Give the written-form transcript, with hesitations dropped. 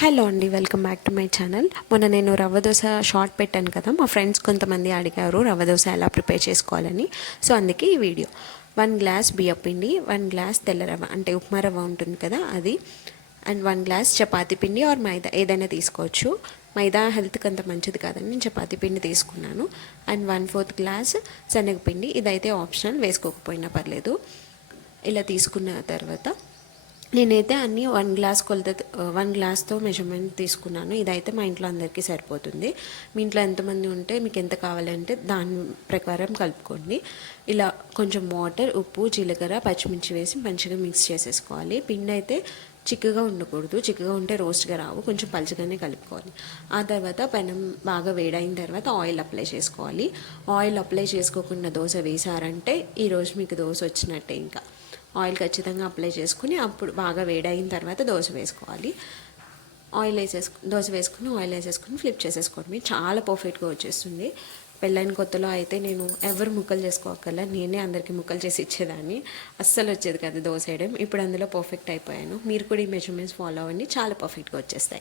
Hello అండి, welcome back to my channel. మొన్న నేను రవ్వ దోశ షార్ట్ పెట్టాను కదా, మా ఫ్రెండ్స్ కొంతమంది అడిగారు రవ్వ దోశ ఎలా ప్రిపేర్ చేసుకోవాలని. సో అందుకే ఈ వీడియో. 1 గ్లాస్ బియ్యం పిండి, 1 గ్లాస్ తెల్ల రవ్వ అంటే ఉప్మా రవ్వ ఉంటుంది కదా అది, అండ్ 1 గ్లాస్ చపాతీ పిండి ఆర్ మైదా ఏదైనా తీసుకోవచ్చు. మైదా హెల్త్కి అంత మంచిది కాదని నేను చపాతీ పిండి తీసుకున్నాను. అండ్ 1/4 గ్లాస్ శనగపిండి, ఇదైతే ఆప్షనల్, వేసుకోకపోయినా పర్లేదు. ఇలా తీసుకున్న తర్వాత నేనైతే అన్నీ 1 గ్లాస్ కొలత 1 గ్లాస్తో మెజర్మెంట్ తీసుకున్నాను. ఇదైతే మా ఇంట్లో అందరికీ సరిపోతుంది. మీ ఇంట్లో ఎంతమంది ఉంటే మీకు ఎంత కావాలంటే దాని ప్రకారం కలుపుకోండి. ఇలా కొంచెం వాటర్, ఉప్పు, జీలకర్ర, పచ్చిమిర్చి వేసి మంచిగా మిక్స్ చేసేసుకోవాలి. పిండి అయితే చిక్కగా ఉండకూడదు, చిక్కగా ఉంటే రోస్ట్గా రావు, కొంచెం పలుచగానే కలుపుకోవాలి. ఆ తర్వాత పెనం బాగా వేడైన తర్వాత ఆయిల్ అప్లై చేసుకోవాలి. ఆయిల్ అప్లై చేసుకోకుండా దోశ వేసారంటే ఈరోజు మీకు దోశ వచ్చినట్టే. ఇంకా ఆయిల్ ఖచ్చితంగా అప్లై చేసుకుని అప్పుడు బాగా వేడైన తర్వాత దోశ వేసుకోవాలి. దోశ వేసుకుని ఆయిల్ వేసేసుకుని ఫ్లిప్ చేసేసుకోవడమే, చాలా పర్ఫెక్ట్గా వచ్చేస్తుంది. పెళ్ళైన కొత్తలో అయితే నేను ఎవరు ముక్కలు చేసుకోకల్లా నేనే అందరికీ ముక్కలు చేసి ఇచ్చేదాన్ని, అస్సలు వచ్చేది కదా దోశ వేయడం. ఇప్పుడు అందులో పర్ఫెక్ట్ అయిపోయాను. మీరు కూడా ఈ మెజర్మెంట్స్ ఫాలో అవ్వండి, చాలా పర్ఫెక్ట్గా వచ్చేస్తాయి.